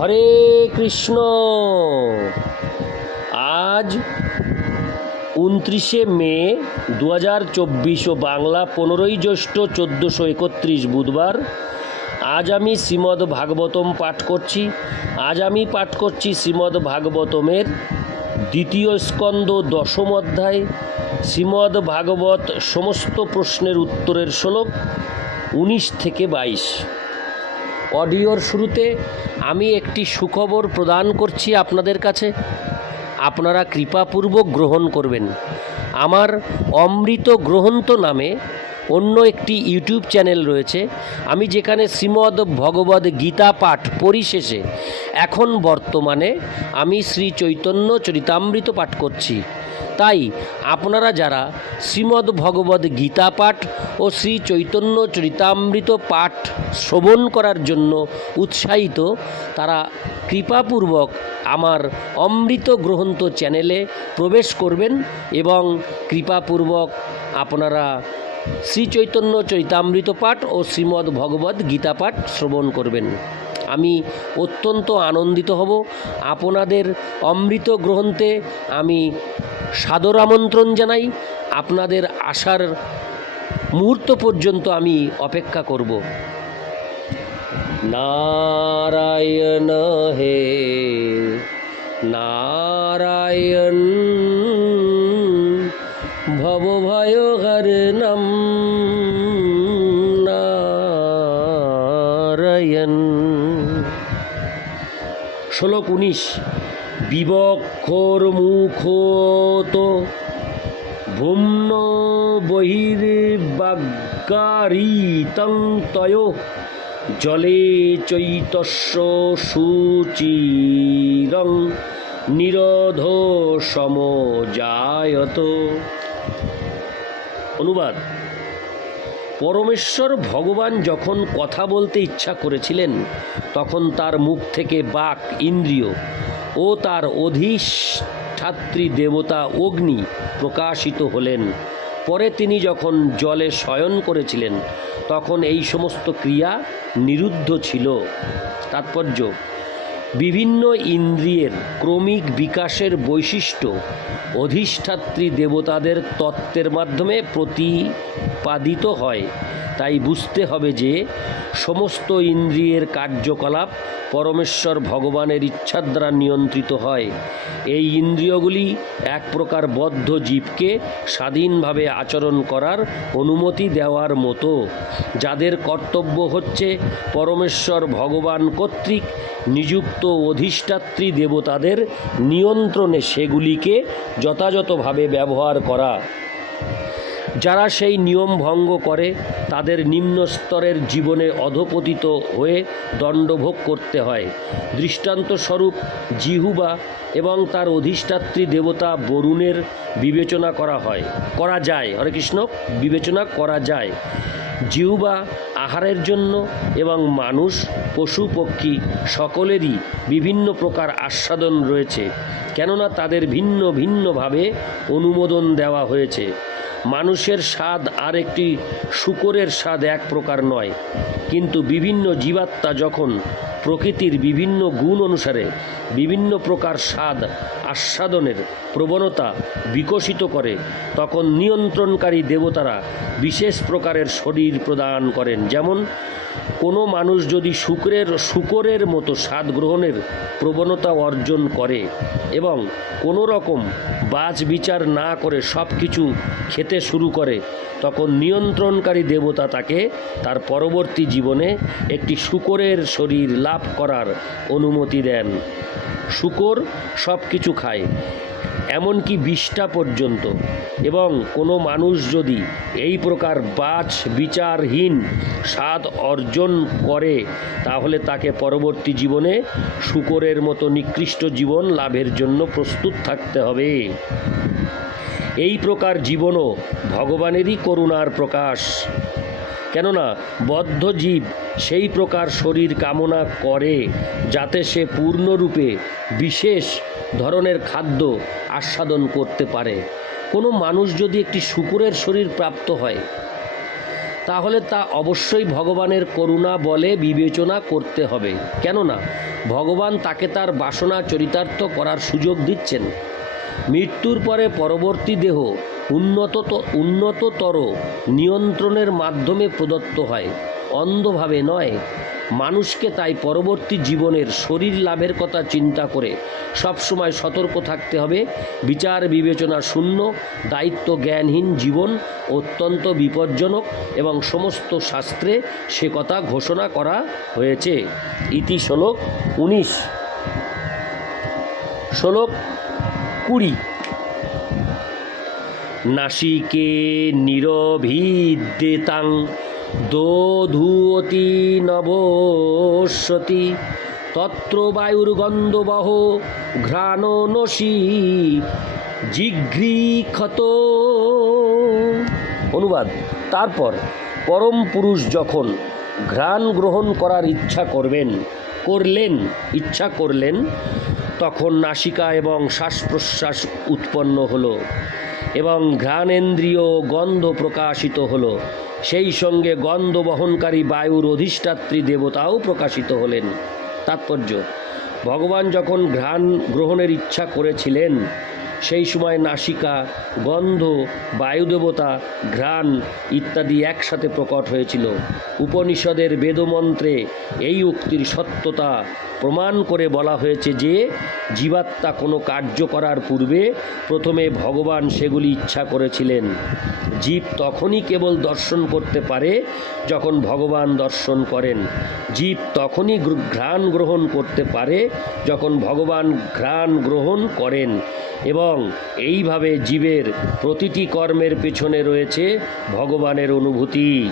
হরে কৃষ্ণ। আজ উনত্রিশে মে দু হাজার চব্বিশ ও বাংলা পনেরোই জ্যৈষ্ঠ চোদ্দোশো একত্রিশ বুধবার। আজ আমি শ্রীমদ্ ভাগবতম পাঠ করছি। আজ আমি পাঠ করছি শ্রীমদ্ ভাগবতমের দ্বিতীয় স্কন্দ দশম অধ্যায়। শ্রীমদ্ ভাগবত সমস্ত প্রশ্নের উত্তরের শ্লোক উনিশ থেকে বাইশ। অডিওর শুরুতে আমি একটি সুখবর প্রদান করছি আপনাদের কাছে। আপনারা কৃপাপূর্বক গ্রহণ করবেন। আমার অমৃত গ্রহন্ত নামে অন্য একটি ইউটিউব চ্যানেল রয়েছে। আমি যেখানে শ্রীমদ ভগবদ গীতা পাঠ পরিশেষে এখন বর্তমানে আমি শ্রী চৈতন্য চরিতামৃত পাঠ করছি। তাই আপনারা যারা শ্রীমদ ভগবদ গীতা পাঠ ও শ্রী চৈতন্য চরিতামৃত পাঠ শ্রবণ করার জন্য উৎসাহিত, তারা কৃপাপূর্বক আমার অমৃত গ্রহন্ত চ্যানেলে প্রবেশ করবেন এবং কৃপাপূর্বক আপনারা শ্রী চৈতন্য চৈতামৃত পাঠ ও শ্রীমদ্ ভগবদ গীতা পাঠ শ্রবণ করবেন। আমি অত্যন্ত আনন্দিত হব আপনাদের অমৃত গ্রহণতে আমি সাদর আমন্ত্রণ জানাই। আপনাদের আসার মুহূর্ত পর্যন্ত আমি অপেক্ষা করব। নারায়ণ হে, নারায়ণ ভবভয় হরণম নারায়ণ। শ্লোক উনিশ, বিবক্ষর মুখত ভুম্ন বহির্বাগারিতং তয় জলে চৈতস্য সুচিরং নিরোধ সমজায়ত। অনুবাদ। পরমেশ্বর ভগবান যখন কথা বলতে ইচ্ছা করেছিলেন, তখন তার মুখ থেকে বাক ইন্দ্রিয় ও তার অধিষ্ঠাত্রী দেবতা অগ্নি প্রকাশিত হলেন। পরে তিনি যখন জলে শয়ন করেছিলেন, তখন এই সমস্ত ক্রিয়া নিরুদ্ধ ছিল। তাৎপর্য বিভিন্ন ইন্দ্রিয়ের ক্রমিক বিকাশের বৈশিষ্ট্য অধিষ্ঠাত্রী দেবতাদের তত্ত্বের মাধ্যমে প্রতিপাদিত হয়। তাই বুঝতে হবে যে সমস্ত ইন্দ্রিয়ের কার্যকলাপ পরমেশ্বর ভগবানের ইচ্ছার দ্বারা নিয়ন্ত্রিত হয়। এই ইন্দ্রিয়গুলি এক প্রকার বদ্ধ জীবকে স্বাধীনভাবে আচরণ করার অনুমতি দেওয়ার মতো। যাদের কর্তব্য হচ্ছে পরমেশ্বর ভগবান কর্তৃক নিযুক্ত অধিষ্ঠাত্রী দেবতাদের নিয়ন্ত্রণে সেগুলিকে যথাযথভাবে ব্যবহার করা। যারা সেই নিয়ম ভঙ্গ করে, তাদের নিম্ন স্তরের জীবনে অধপতিত হয়ে দণ্ডভোগ করতে হয়। দৃষ্টান্তস্বরূপ জিহুবা এবং তার অধিষ্ঠাত্রী দেবতা বরুণের বিবেচনা করা হয়। করা যায়। হরে কৃষ্ণ, বিবেচনা করা যায়। জিহুবা আহারের জন্য এবং মানুষ, পশু, পক্ষী সকলেরই বিভিন্ন প্রকার আস্বাদন রয়েছে। কেননা তাদের ভিন্ন ভিন্নভাবে অনুমোদন দেওয়া হয়েছে। মানুষের স্বাদ আর একটি শুকরের স্বাদ এক প্রকার নয়। কিন্তু বিভিন্ন জীবাত্মা যখন প্রকৃতির বিভিন্ন গুণ অনুসারে বিভিন্ন প্রকার স্বাদ, আস্বাদনের প্রবণতা বিকশিত করে, তখন নিয়ন্ত্রণকারী দেবতারা বিশেষ প্রকারের শরীর প্রদান করেন। যেমন কোনো মানুষ যদি শুক্রের, শুকরের মতো স্বাদ গ্রহণের প্রবণতা অর্জন করে এবং কোনো রকম বাজ বিচার না করে সব কিছু খেতে শুরু করে, তখন নিয়ন্ত্রণকারী দেবতা তাকে তার পরবর্তী জীবনে একটি শুকরের শরীর লাভ করার অনুমতি দেন। শুকর সব কিছু খায়। এমনকি বিষ্ঠা পর্যন্ত। এবং কোনো মানুষ যদি এই প্রকার বাছ বিচারহীন স্বাদ অর্জন করে, তাহলে তাকে পরবর্তী জীবনে শুকরের মতো নিকৃষ্ট জীবন লাভের জন্য প্রস্তুত থাকতে হবে। এই প্রকার জীবনও ভগবানেরই করুণার প্রকাশ। কেননা, বদ্ধ জীব সেই প্রকার শরীর কামনা করে যাতে সে পূর্ণরূপে বিশেষ ধরনের খাদ্য আস্বাদন করতে পারে। কোনো মানুষ যদি একটি শুকুরের শরীর প্রাপ্ত হয়, তাহলে তা অবশ্যই ভগবানের করুণা বলে বিবেচনা করতে হবে। কেননা, ভগবান তাকে তার বাসনা চরিতার্থ করার সুযোগ দিচ্ছেন। মৃত্যুর পরে পরবর্তী দেহ উন্নত উন্নততর নিয়ন্ত্রণের মাধ্যমে প্রদত্ত হয়। অন্ধভাবে নয় মানুষকে তাই পরবর্তী জীবনের শরীর লাভের কথা চিন্তা করে সবসময় সতর্ক থাকতে হবে। বিচার বিবেচনা শূন্য, দায়িত্ব জ্ঞানহীন জীবন অত্যন্ত বিপজ্জনক এবং সমস্ত শাস্ত্রে সে কথা ঘোষণা করা হয়েছে। ইতি শ্লোক উনিশ। শ্লোক কুড়ি। নাসিকে নিরভিদ্যেতাং দোধুয়তি নবস্বতী তত্র বায়ুর্গন্ধবহ ঘ্রাণনসী জিঘ্রীক্ষত। অনুবাদ, তারপর পরম পুরুষ যখন ঘ্রাণ গ্রহণ করার ইচ্ছা করবেন, করলেন, ইচ্ছা করলেন, তখন নাসিকা এবং শ্বাস প্রশ্বাস উৎপন্ন হলো এবং ঘ্রাণেন্দ্রিয় গন্ধ প্রকাশিত হলো। সেই সঙ্গে গন্ধ বহনকারী বায়ুর অধিষ্ঠাত্রী দেবতাও প্রকাশিত হলেন। তাৎপর্য, ভগবান যখন ঘ্রাণ গ্রহণের ইচ্ছা করেছিলেন সেই সময় নাসিকা, গন্ধ, বায়ুদেবতা, ঘ্রাণ ইত্যাদি একসাথে প্রকট হয়েছিল। উপনিষদের বেদমন্ত্রে এই উক্তির সত্যতা প্রমাণ করে বলা হয়েছে যে, জীবাত্মা কোনো কার্য করার পূর্বে প্রথমে ভগবান সেগুলি ইচ্ছা করেছিলেন। জীব তখনই কেবল দর্শন করতে পারে যখন ভগবান দর্শন করেন। জীব তখনই ঘ্রাণ গ্রহণ করতে পারে যখন ভগবান ঘ্রাণ গ্রহণ করেন। এবং এইভাবে জীবের প্রতিটি কর্মের পেছনে রয়েছে ভগবানের অনুভূতি।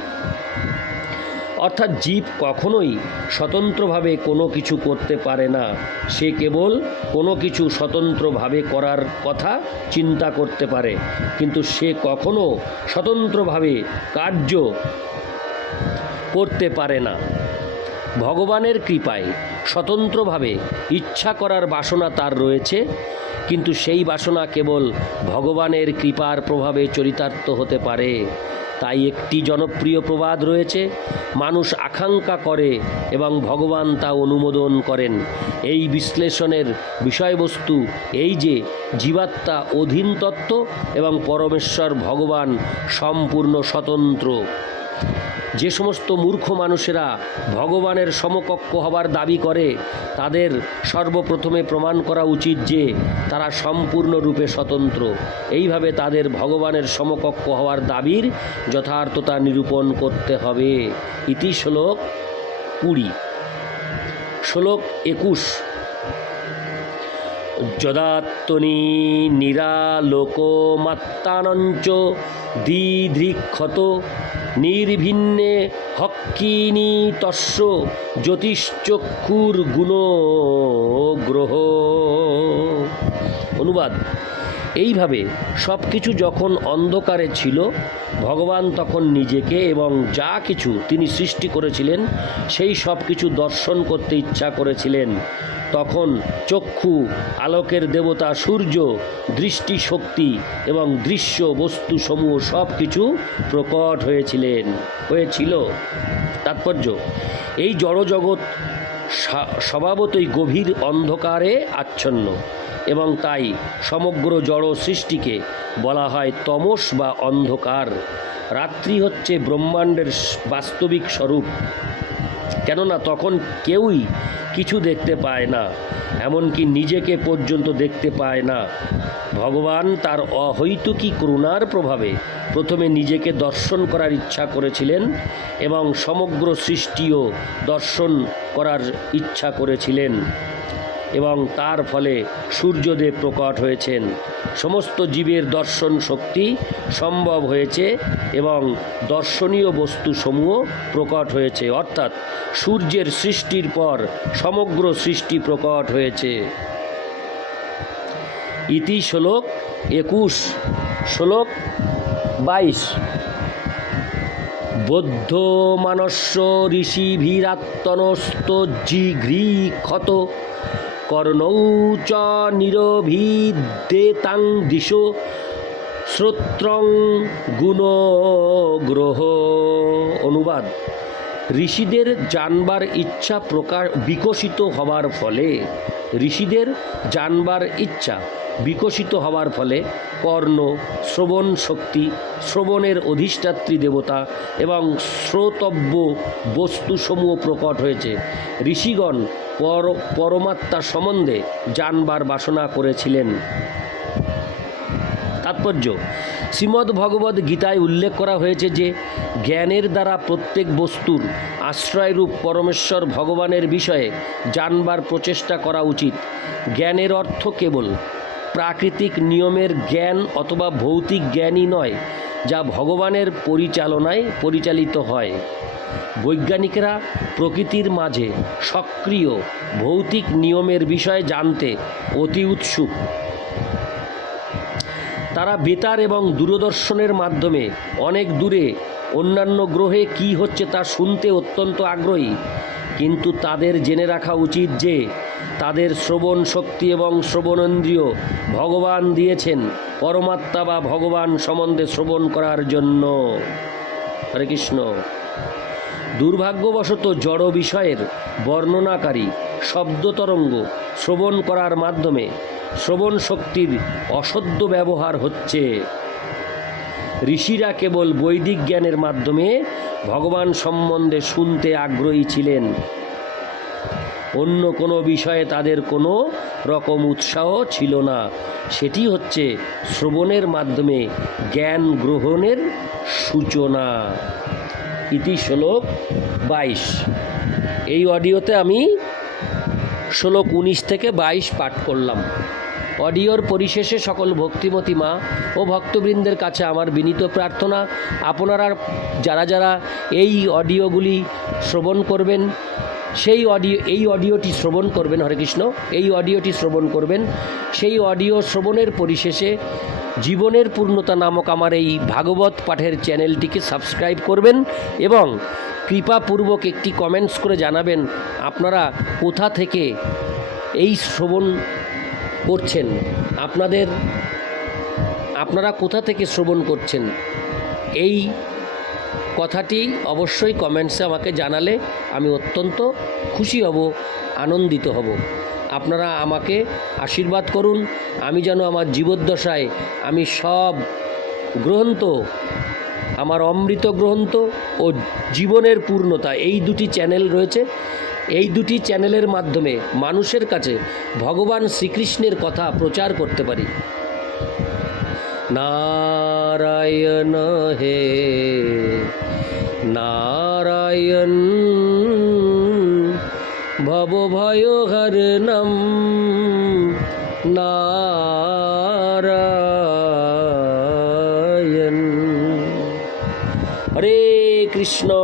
অর্থাৎ জীব কখনোই স্বতন্ত্রভাবে কোনো কিছু করতে পারে না। সে কেবল কোনো কিছু স্বতন্ত্রভাবে করার কথা চিন্তা করতে পারে। কিন্তু সে কখনো স্বতন্ত্রভাবে কার্য করতে পারে না। ভগবানের কৃপায় স্বতন্ত্রভাবে ইচ্ছা করার বাসনা তার রয়েছে। কিন্তু সেই বাসনা কেবল ভগবানের কৃপার প্রভাবে চরিতার্থ হতে পারে। তাই একটি জনপ্রিয় প্রবাদ রয়েছে, মানুষ আকাঙ্ক্ষা করে এবং ভগবান তা অনুমোদন করেন। এই বিশ্লেষণের বিষয়বস্তু এই যে, জীবাত্মা অধীন তত্ত্ব এবং পরমেশ্বর ভগবান সম্পূর্ণ স্বতন্ত্র। যে সমস্ত মূর্খ মানুষেরা ভগবানের সমকক্ষ হবার দাবি করে, তাদের সর্বপ্রথমে প্রমাণ করা উচিত যে তারা সম্পূর্ণরূপে স্বতন্ত্র। এইভাবে তাদের ভগবানের সমকক্ষ হওয়ার দাবির যথার্থতা নিরূপণ করতে হবে। ইতি শ্লোক কুড়ি। শ্লোক একুশ। যদাত্মনি নিরালোকমাত্মানঞ্চ দিধৃক্ষত নির্ভিন্নে হক্কিনী তস্য জ্যোতিশ্চক্ষুর গুণ গ্রহ অনুবাদ, এইভাবে সব কিছু যখন অন্ধকারে ছিল, ভগবান তখন নিজেকে এবং যা কিছু তিনি সৃষ্টি করেছিলেন, সেই সব কিছু দর্শন করতে ইচ্ছা করেছিলেন। তখন চক্ষু, আলোকের দেবতা, সূর্য দৃষ্টি শক্তি এবং দৃশ্য বস্তু সমূহ সব কিছু প্রকট হয়েছিলেন, হয়েছিল। তাৎপর্য, এই জড়জগৎ স্বভাবতই গভীর অন্ধকারে আচ্ছন্ন এবং তাই সমগ্র জড় সৃষ্টিকে বলা হয় তমস বা অন্ধকার। রাত্রি হচ্ছে ব্রহ্মাণ্ডের বাস্তবিক স্বরূপ। কেননা তখন কেউই কিছু দেখতে পায় না, এমনকি নিজেকে পর্যন্ত দেখতে পায় না। ভগবান তার অহৈতুকী করুণার প্রভাবে প্রথমে নিজেকে দর্শন করার ইচ্ছা করেছিলেন এবং সমগ্র সৃষ্টিও দর্শন করার ইচ্ছা করেছিলেন। এবং তার ফলে সূর্যদেব প্রকট হয়েছেন। সমস্ত জীবের দর্শন শক্তি সম্ভব হয়েছে এবং দর্শনীয় বস্তুসমূহ প্রকট হয়েছে। অর্থাৎ সূর্যের সৃষ্টির পর সমগ্র সৃষ্টি প্রকট হয়েছে। ইতি শ্লোক একুশ। শ্লোক বাইশ। বৌদ্ধ মানস্য ঋষিভীরাত্মনস্ত জিঘ্রীক্ষত কর্ণৌ চ দিশো শ্রোত্রং গুণ গ্রহ। অনুবাদ। ঋষিদের জানবার ইচ্ছা প্রকাশ বিকশিত হওয়ার ফলে, ঋষিদের জানবার ইচ্ছা বিকশিত হওয়ার ফলে কর্ণ, শ্রবণ শক্তি, শ্রবণের অধিষ্ঠাত্রী দেবতা এবং শ্রোতব্য বস্তুসমূহ প্রকট হয়েছে। ঋষিগণ পর, পরমাত্মা সম্বন্ধে জানবার বাসনা করেছিলেন। তাৎপর্য, শ্রীমদ্ ভগবদ গীতায় উল্লেখ করা হয়েছে যে, জ্ঞানের দ্বারা প্রত্যেক বস্তুর আশ্রয়রূপ পরমেশ্বর ভগবানের বিষয়ে জানবার প্রচেষ্টা করা উচিত। জ্ঞানের অর্থ কেবল প্রাকৃতিক নিয়মের জ্ঞান অথবা ভৌতিক জ্ঞানই নয় যা ভগবানের পরিচালনায় পরিচালিত হয়। বৈজ্ঞানিকরা প্রকৃতির মাঝে সক্রিয় ভৌতিক নিয়মের বিষয়ে জানতে অতি উৎসুক। তারা বেতার এবং দূরদর্শনের মাধ্যমে অনেক দূরে অন্যান্য গ্রহে কি হচ্ছে তা শুনতে অত্যন্ত আগ্রহী। কিন্তু তাদের জেনে রাখা উচিত যে তাদের শ্রবণ শক্তি এবং শ্রবণেন্দ্রিয় ভগবান দিয়েছেন, পরমাত্মা বা ভগবান সম্বন্ধে শ্রবণ করার জন্য। হরে কৃষ্ণ। দুর্ভাগ্যবশত জড় বিষয়ের বর্ণনাকারী শব্দতরঙ্গ শ্রবণ করার মাধ্যমে শ্রবণ শক্তির অসদ্য ব্যবহার হচ্ছে। ঋষিরা কেবল বৈদিক জ্ঞানের মাধ্যমে ভগবান সম্বন্ধে শুনতে আগ্রহী ছিলেন। অন্য কোনো বিষয়ে তাদের কোনো রকম উৎসাহ ছিল না। সেটি হচ্ছে শ্রবণের মাধ্যমে জ্ঞান গ্রহণের সূচনা। ইতি শ্লোক বাইশ। এই অডিওতে আমি শ্লোক উনিশ থেকে বাইশ পাঠ করলাম। অডিওর পরিশেষে সকল ভক্তিমতী মা ও ভক্তবৃন্দের কাছে আমার বিনীত প্রার্থনা, আপনারা যারা যারা এই অডিওগুলি শ্রবণ করবেন, সেই অডিও, এই অডিওটি শ্রবণ করবেন, হরে কৃষ্ণ, এই অডিওটি শ্রবণ করবেন, সেই অডিও শ্রবণের পরিশেষে জীবনের পূর্ণতা নামক আমার এই ভাগবত পাঠের চ্যানেলটিকে সাবস্ক্রাইব করবেন এবং কৃপাপূর্বক একটি কমেন্টস করে জানাবেন, আপনারা কোথা থেকে এই শ্রবণ করছেন। আপনাদের, আপনারা কোথা থেকে শ্রবণ করছেন? এই কথাটি অবশ্যই কমেন্টসে আমাকে জানালে আমি অত্যন্ত খুশি হব, আনন্দিত হব। আপনারা আমাকে আশীর্বাদ করুন, আমি যেন আমার জীবদ্দশায় আমি সব গ্রন্থ আমার অমৃত গ্রন্থ ও জীবনের পূর্ণতা, এই দুটি চ্যানেল রয়েছে। এই দুটি চ্যানেলের মাধ্যমে মানুষের কাছে ভগবান শ্রীকৃষ্ণের কথা প্রচার করতে পারি। নারায়ণ হে, নারায়ণ, ভব ভয় হরণম নারায়ণ। হরে কৃষ্ণ।